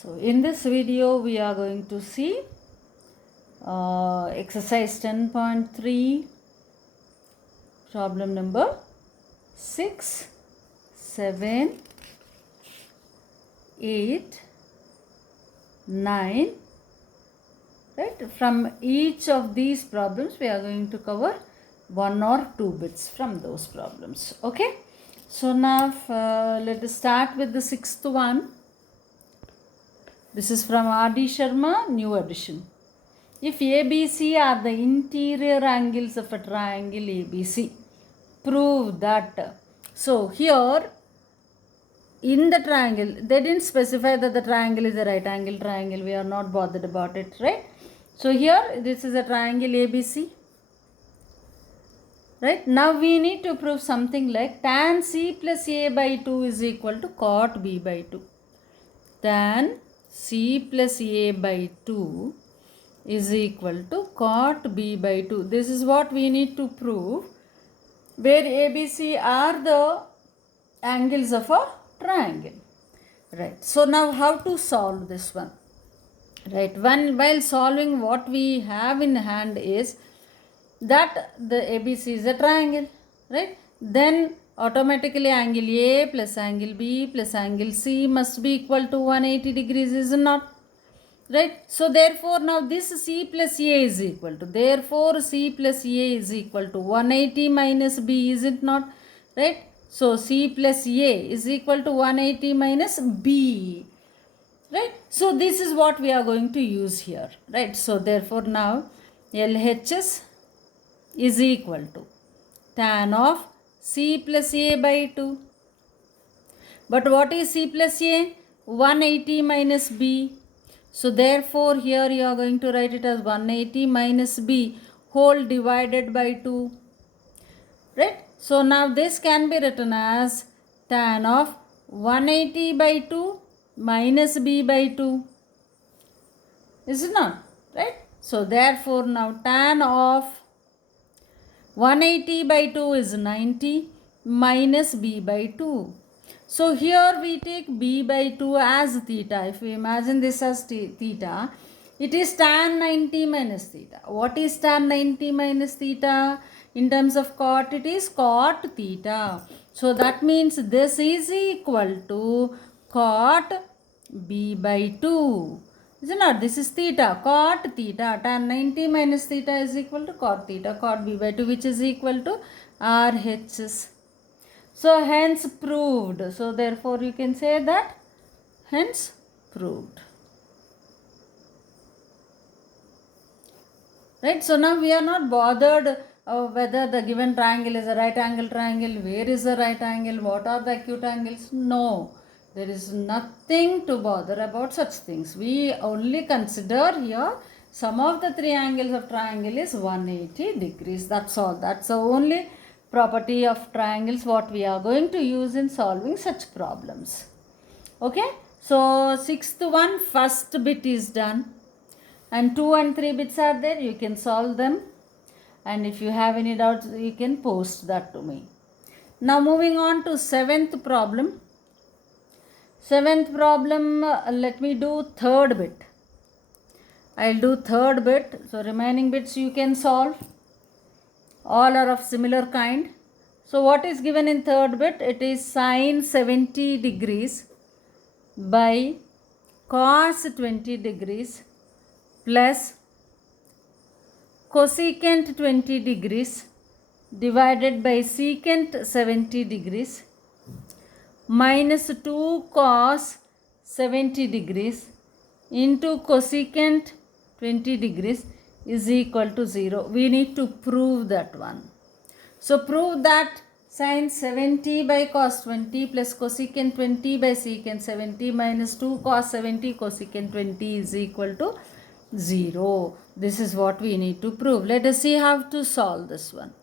So in this video we are going to see exercise 10.3 problem number 6, 7, 8, 9. Right? From each of these problems we are going to cover one or two bits from those problems. Okay. So now let us start with the sixth one. This is from R.D. Sharma, new edition. If ABC are the interior angles of a triangle ABC, prove that. So here in the triangle, they didn't specify that the triangle is a right angle triangle. We are not bothered about it, right? So here this is a triangle ABC. Right? Now we need to prove something like tan C plus A by 2 is equal to cot B by 2. Tan C plus A by 2 is equal to cot B by 2. This is what we need to prove, where ABC are the angles of a triangle. Right. So now how to solve this one? Right. While solving, what we have in hand is that the ABC is a triangle. Right. Then automatically angle A plus angle B plus angle C must be equal to 180 degrees, is it not? Right. So therefore now this C plus A is equal to, therefore C plus A is equal to 180 minus B, is it not? Right. So C plus A is equal to 180 minus B. Right. So this is what we are going to use here. Right. So therefore now LHS is equal to tan of C plus A by 2. But what is C plus A? 180 minus B. So therefore here you are going to write it as 180 minus B whole divided by 2. Right? So now this can be written as tan of 180 by 2 minus B by 2. Is it not? Right? So therefore now tan of 180 by 2 is 90 minus B by 2. So here we take B by 2 as theta. If we imagine this as theta, it is tan 90 minus theta. What is tan 90 minus theta? In terms of cot, it is cot theta. So that means this is equal to cot B by 2. Is it not? This is theta, cot theta. Tan 90 minus theta is equal to cot theta, cot B by 2, which is equal to RHS. So hence proved. So therefore you can say that hence proved. Right. So now we are not bothered whether the given triangle is a right angle triangle, where is the right angle, what are the acute angles. No. There is nothing to bother about such things. We only consider here sum of the three angles of triangle is 180 degrees. That's all. That's the only property of triangles what we are going to use in solving such problems. Okay. So sixth one, first bit is done. And 2 and 3 bits are there. You can solve them. And if you have any doubts, you can post that to me. Now moving on to seventh problem. Seventh problem, let me do third bit. I'll do third bit. So remaining bits you can solve. All are of similar kind. So what is given in third bit? It is sine 70 degrees by cos 20 degrees plus cosecant 20 degrees divided by secant 70 degrees minus 2 cos 70 degrees into cosecant 20 degrees is equal to 0. We need to prove that one. So prove that sin 70 by cos 20 plus cosecant 20 by secant 70 minus 2 cos 70 cosecant 20 is equal to 0. This is what we need to prove. Let us see how to solve this one.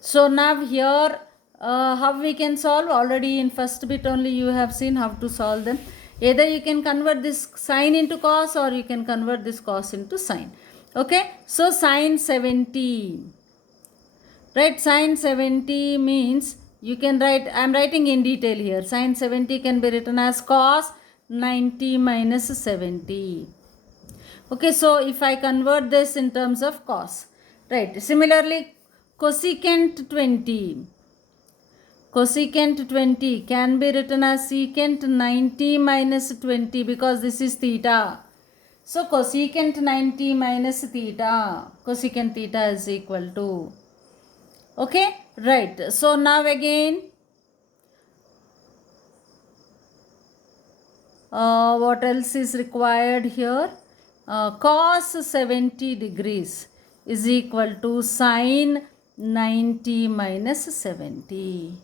So now here how we can solve. Already in first bit only you have seen how to solve them. Either you can convert this sine into cos or you can convert this cos into sine. Okay. So sine 70. Right. Sine 70 means you can write, I am writing in detail here. Sine 70 can be written as cos 90 minus 70. Okay, so if I convert this in terms of cos, right? Similarly, cosecant 20. Cosecant 20 can be written as secant 90 minus 20 because this is theta. So cosecant 90 minus theta, cosecant theta is equal to, okay, right. So now again, what else is required here? Cos 70 degrees is equal to sine 90 minus 70.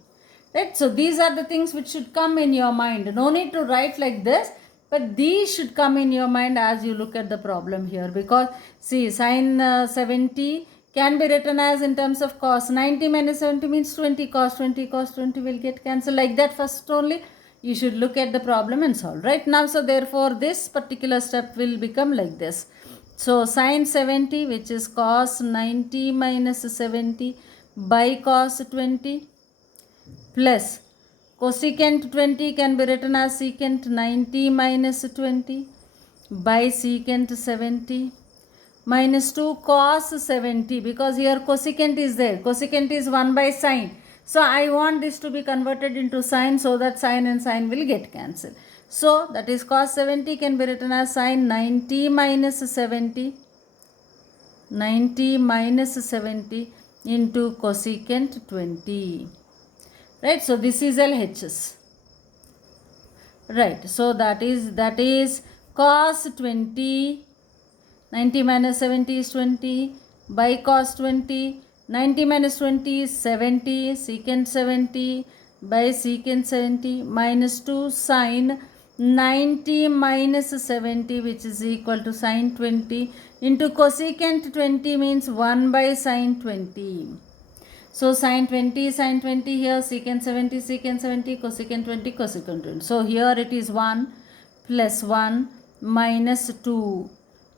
Right, so these are the things which should come in your mind. No need to write like this, but these should come in your mind as you look at the problem here, because see, sine 70 can be written as in terms of cos. 90 minus 70 means 20, cos 20, cos 20 will get cancelled. Like that first only you should look at the problem and solve, right? Now, so therefore this particular step will become like this. So sine 70, which is cos 90 minus 70 by cos 20, plus cosecant 20 can be written as secant 90 minus 20 by secant 70 minus 2 cos 70, because here cosecant is there. Cosecant is 1 by sine. So I want this to be converted into sine so that sine and sine will get cancelled. So that is cos 70 can be written as sine 90 minus 70, 90 minus 70 into cosecant 20. Right, so this is LHS. Right, so that is cos 20, 90 minus 70 is 20 by cos 20, 90 minus 20 is 70, secant 70 by secant 70 minus 2 sine 90 minus 70, which is equal to sine 20 into cosecant 20 means 1 by sine 20. So sine 20, sine 20 here, secant 70, cosecant 20, cosecant 20. So here it is 1 plus 1 minus 2,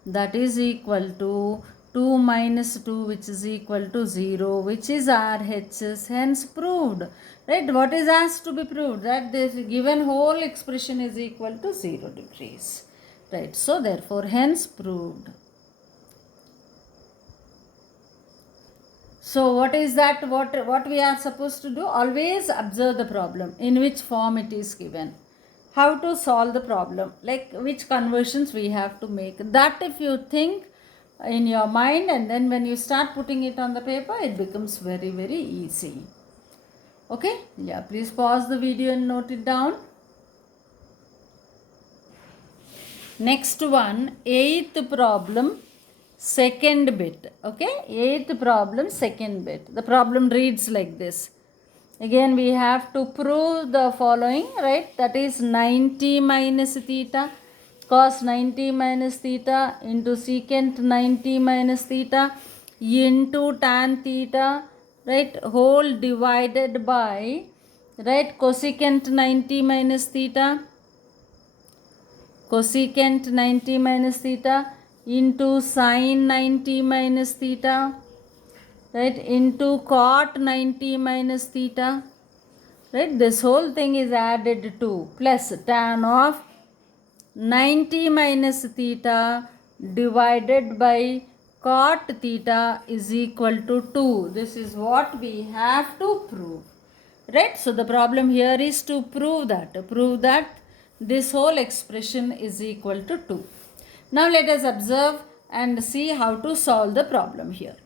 that is equal to 2 minus 2, which is equal to 0, which is RHS, hence proved. Right, what is asked to be proved? That this given whole expression is equal to 0 degrees. Right, so therefore hence proved. So what is that? What we are supposed to do? Always observe the problem, in which form it is given, how to solve the problem, like which conversions we have to make. That if you think in your mind, and then when you start putting it on the paper, it becomes very, very easy. Okay, yeah, please pause the video and note it down. Next one, 8th problem, second bit. Okay, 8th problem, second bit. The problem reads like this. Again we have to prove the following, right? That is 90 minus theta cos 90 minus theta into secant 90 minus theta into tan theta, right, whole divided by, right, cosecant 90 minus theta, cosecant 90 minus theta into sine 90 minus theta, right, into cot 90 minus theta, right, this whole thing is added to plus tan of 90 minus theta divided by cot theta is equal to 2. This is what we have to prove, right? So the problem here is to prove that this whole expression is equal to 2. Now let us observe and see how to solve the problem here.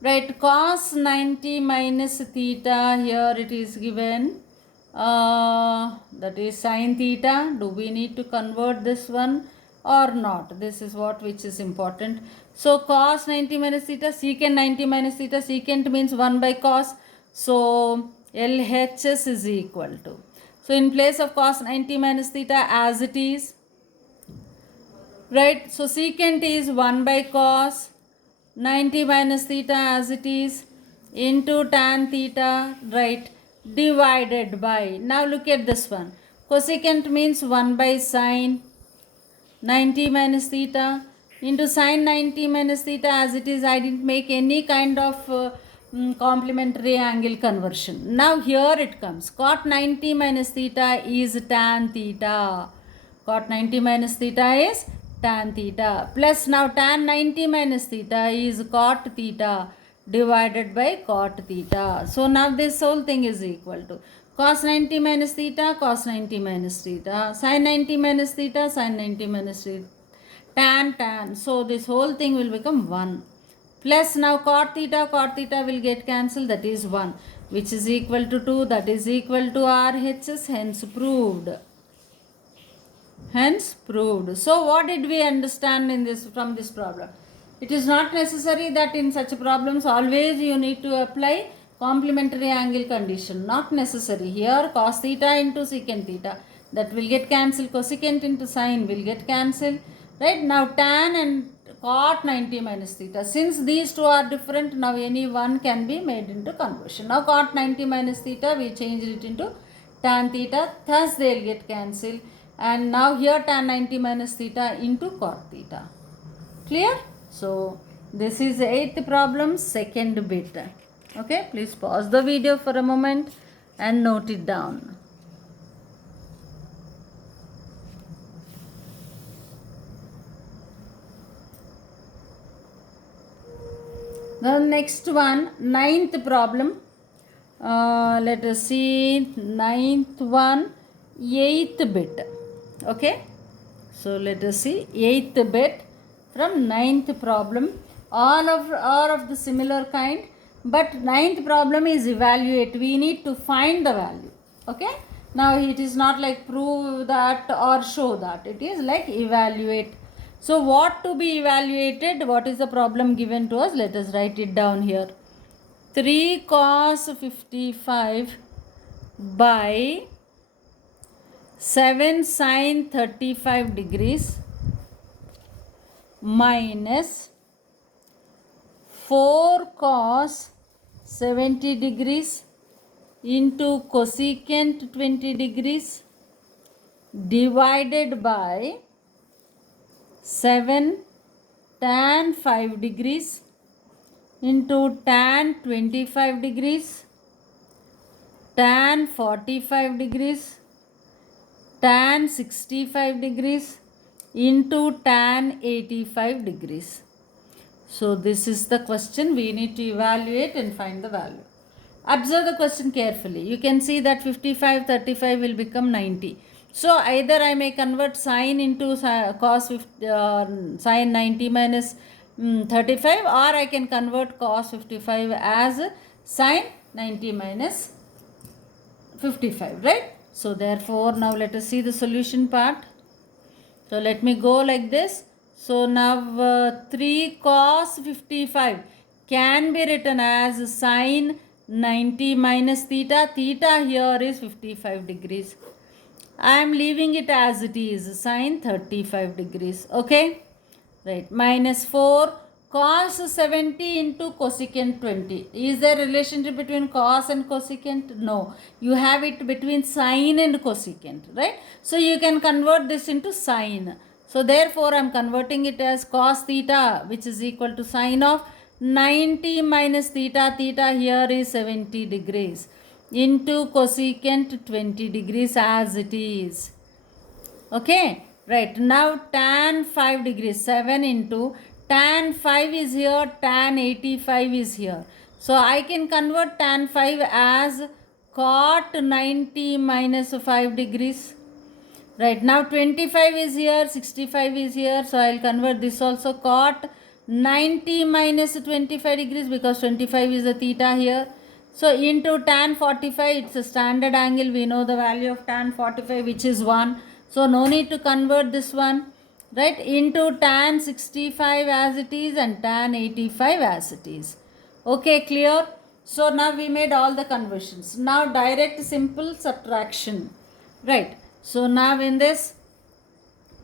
Right, cos 90 minus theta, here it is given, that is sine theta. Do we need to convert this one or not? This is what which is important. So cos 90 minus theta, secant 90 minus theta, secant means 1 by cos. So LHS is equal to, so in place of cos 90 minus theta as it is, right, so secant is 1 by cos 90 minus theta as it is into tan theta, right, divided by, now look at this one, cosecant means 1 by sine 90 minus theta into sine 90 minus theta as it is. I didn't make any kind of complementary angle conversion. Now here it comes. Cot 90 minus theta is tan theta. Cot 90 minus theta is tan theta. Plus now tan 90 minus theta is cot theta divided by cot theta. So now this whole thing is equal to cos 90 minus theta, cos 90 minus theta, sin 90 minus theta, sin 90 minus theta, tan. So this whole thing will become 1. Plus now cot theta will get cancelled, that is 1, which is equal to 2, that is equal to RHS, hence proved. So what did we understand in this from this problem? It is not necessary that in such problems always you need to apply complementary angle condition. Not necessary. Here cos theta into secant theta, that will get cancelled. Cosecant into sine will get cancelled. Right? Now tan and cot 90 minus theta. Since these two are different, now any one can be made into conversion. Now cot 90 minus theta, we changed it into tan theta. Thus they will get cancelled. And now here tan 90 minus theta into cot theta. Clear? So this is the 8th problem, second bit. Okay, please pause the video for a moment and note it down. The next one, 9th problem. Let us see, 9th one, 8th bit. Okay, so let us see 8th bit from 9th problem. All of the similar kind, but 9th problem is evaluate. We need to find the value. Okay, now it is not like prove that or show that, it is like evaluate. So what to be evaluated? What is the problem given to us? Let us write it down here. 3 cos 55 by 7 sin 35 degrees minus 4 cos 70 degrees into cosecant 20 degrees divided by 7 tan 5 degrees into tan 25 degrees, tan 45 degrees, tan 65 degrees into tan 85 degrees. So this is the question. We need to evaluate and find the value. Observe the question carefully. You can see that 55, 35 will become 90. So either I may convert sine into cos sine 90 minus 35, or I can convert cos 55 as sine 90 minus 55, right? So therefore now let us see the solution part. So let me go like this. So now 3 cos 55 can be written as sine 90 minus theta. Theta here is 55 degrees. I am leaving it as it is, sine 35 degrees. Okay, right, minus 4 cos 70 into cosecant 20. Is there a relationship between cos and cosecant? No, you have it between sine and cosecant, right? So you can convert this into sine. So therefore I am converting it as cos theta, which is equal to sine of 90 minus theta. Theta here is 70 degrees into cosecant 20 degrees as it is. Okay, right, now tan 5 degrees, 7 into tan 5 is here, tan 85 is here. So I can convert tan 5 as cot 90 minus 5 degrees. Right, now 25 is here, 65 is here. So I will convert this also, cot 90 minus 25 degrees, because 25 is the theta here. So into tan 45, it's a standard angle. We know the value of tan 45, which is 1. So no need to convert this one. Right, into tan 65 as it is and tan 85 as it is. Okay, clear? So now we made all the conversions. Now direct simple subtraction. Right, so now in this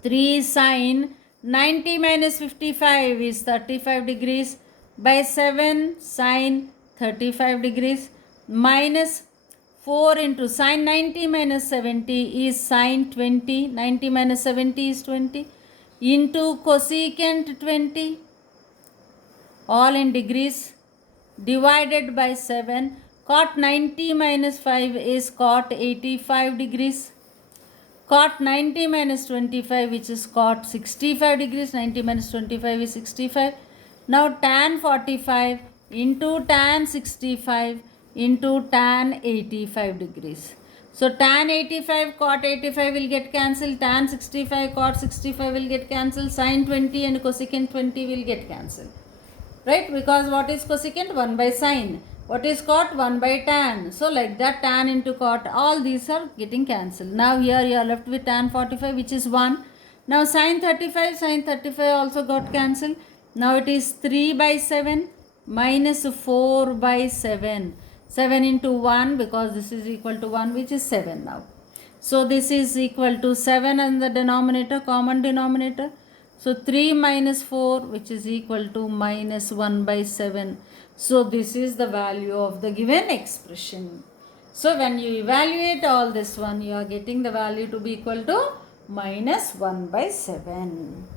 3 sine 90 minus 55 is 35 degrees by 7 sine 35 degrees minus 4 into sine 90 minus 70 is sine 20. 90 minus 70 is 20 into cosecant 20, all in degrees, divided by 7. Cot 90 minus 5 is cot 85 degrees. Cot 90 minus 25, which is cot 65 degrees. 90 minus 25 is 65. Now tan 45 into tan 65 into tan 85 degrees. So tan 85 cot 85 will get cancelled. Tan 65 cot 65 will get cancelled. Sin 20 and cosecant 20 will get cancelled. Right? Because what is cosecant? 1 by sin. What is cot? 1 by tan. So like that, tan into cot, all these are getting cancelled. Now here you are left with tan 45, which is 1. Now sin 35 also got cancelled. Now it is 3 by 7 minus 4 by 7. 7 into 1, because this is equal to 1, which is 7 now. So this is equal to 7 in the denominator, common denominator. So 3 minus 4, which is equal to minus 1 by 7. So this is the value of the given expression. So when you evaluate all this one, you are getting the value to be equal to minus 1 by 7.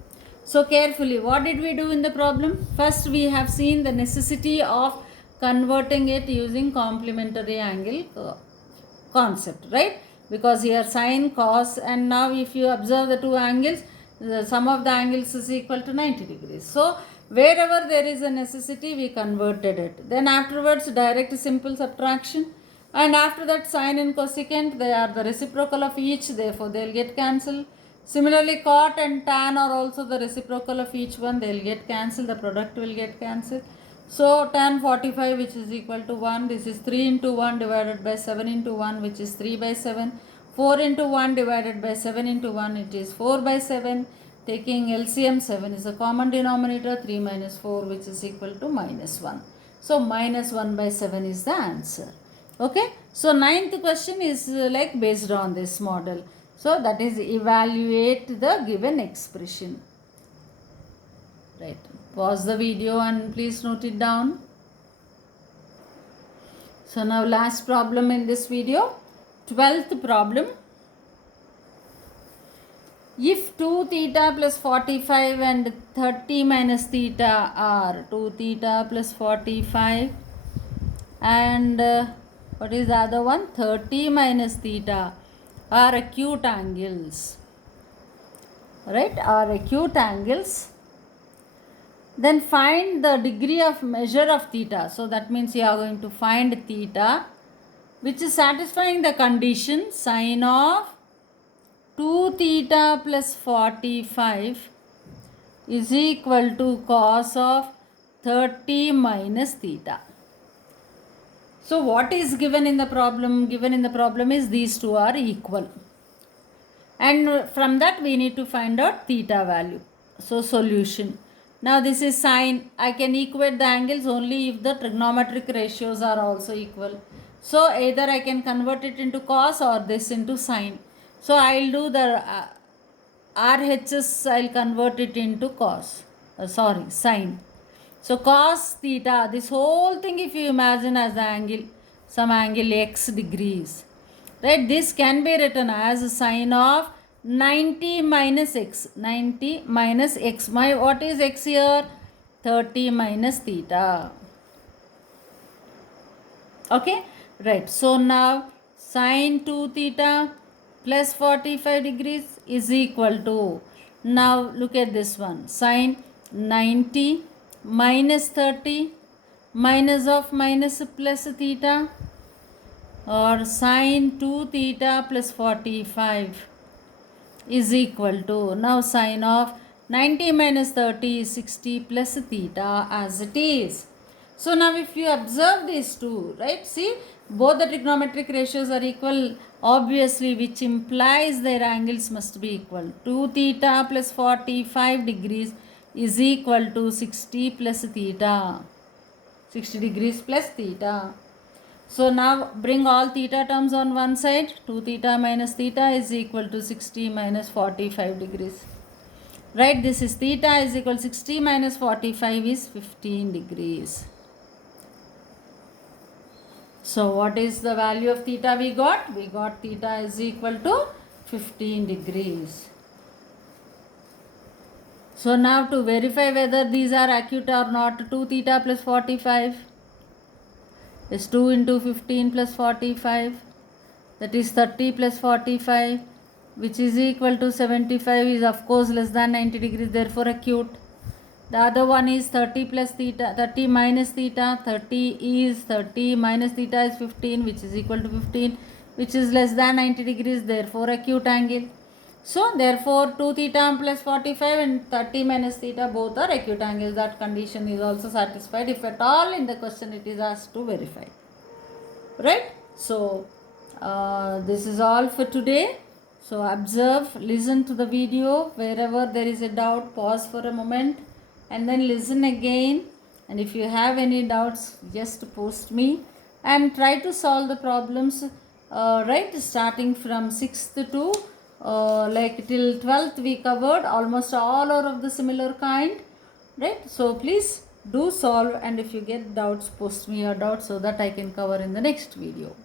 So carefully, what did we do in the problem? First we have seen the necessity of converting it using complementary angle concept, right? Because here sine, cos, and now if you observe the two angles, the sum of the angles is equal to 90 degrees. So wherever there is a necessity, we converted it. Then afterwards direct simple subtraction, and after that sine and cosecant, they are the reciprocal of each, therefore they will get cancelled. Similarly cot and tan are also the reciprocal of each one, they will get cancelled, the product will get cancelled. So tan 45, which is equal to 1, this is 3 into 1 divided by 7 into 1, which is 3 by 7. 4 into 1 divided by 7 into 1, it is 4 by 7. Taking LCM, 7 is a common denominator, 3 minus 4, which is equal to minus 1. So minus 1 by 7 is the answer. Okay. So ninth question is like based on this model. So that is evaluate the given expression. Right. Pause the video and please note it down. So now last problem in this video, 12th problem. If 2 theta plus 45 and 30 minus theta are 2 theta plus 45 and what is the other one? 30 minus theta are acute angles. Right? Are acute angles. Then find the degree of measure of theta. So that means you are going to find theta which is satisfying the condition sine of 2 theta plus 45 is equal to cos of 30 minus theta. So what is given in the problem? Given in the problem is these two are equal. And from that we need to find out theta value. So solution. Now this is sine. I can equate the angles only if the trigonometric ratios are also equal. So either I can convert it into cos or this into sine. So I will do the RHS, I will convert it into cos. Sine. So cos theta, this whole thing if you imagine as the angle, some angle x degrees. Right, this can be written as sine of 90 minus x. 90 minus x. What is x here? 30 minus theta. Okay, right. So now sine 2 theta plus 45 degrees is equal to, now look at this one, sine 90 minus 30 minus of minus plus theta, or sine 2 theta plus 45 is equal to, now sine of 90 minus 30 is 60 plus theta as it is. So now if you observe these two, right, see both the trigonometric ratios are equal, obviously, which implies their angles must be equal. 2 theta plus 45 degrees is equal to 60 plus theta. 60 degrees plus theta. So now bring all theta terms on one side. 2 theta minus theta is equal to 60 minus 45 degrees. Right, this is theta is equal to 60 minus 45 is 15 degrees. So what is the value of theta we got? We got theta is equal to 15 degrees. So now to verify whether these are acute or not, 2 theta plus 45. is 2 into 15 plus 45, that is 30 plus 45, which is equal to 75, is of course less than 90 degrees, therefore acute. The other one is 30 plus theta, 30 minus theta, 30 minus theta is 15, which is equal to 15, which is less than 90 degrees, therefore acute angle. So therefore 2 theta plus 45 and 30 minus theta both are acute angles. That condition is also satisfied if at all in the question it is asked to verify. Right? So this is all for today. So observe, listen to the video. Wherever there is a doubt, pause for a moment and then listen again. And if you have any doubts, just post me and try to solve the problems right, starting from 6th to like till 12th we covered almost all are of the similar kind, right? So please do solve, and if you get doubts, post me your doubts so that I can cover in the next video.